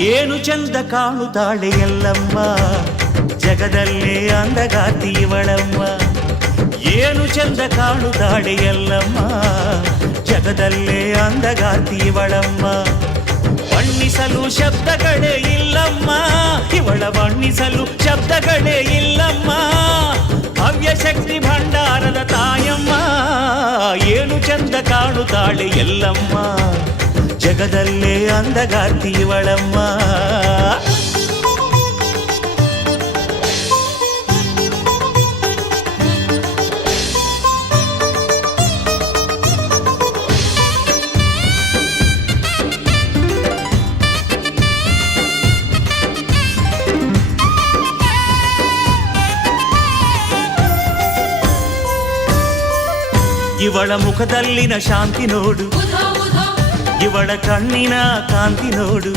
ಏನು ಚಂದ ಕಾಣುತ್ತಾಳೆ ಎಲ್ಲಮ್ಮ, ಜಗದಲ್ಲೇ ಅಂದಗಾತಿ ಇವಳಮ್ಮ. ಏನು ಚಂದ ಕಾಣುತ್ತಾಳೆ ಎಲ್ಲಮ್ಮ, ಜಗದಲ್ಲೇ ಅಂದಗಾತಿ ಇವಳಮ್ಮ. ಬಣ್ಣಿಸಲು ಶಬ್ದಗಳೇ ಇಲ್ಲಮ್ಮ, ಇವಳ ಬಣ್ಣಿಸಲು ಶಬ್ದಗಳೇ ಇಲ್ಲಮ್ಮ. ಭವ್ಯ ಶಕ್ತಿ ಭಂಡಾರದ ತಾಯಮ್ಮ, ಏನು ಚಂದ ಕಾಣುತ್ತಾಳೆ ಎಲ್ಲಮ್ಮ, ಜಗದಲ್ಲೇ ಅಂದಗಾತಿ ಇವಳಮ್ಮ. ಇವಳ ಮುಖದಲ್ಲಿನ ಶಾಂತಿ ನೋಡು, ಇವಳ ಕಣ್ಣಿನ ಕಾಂತಿ ನೋಡು.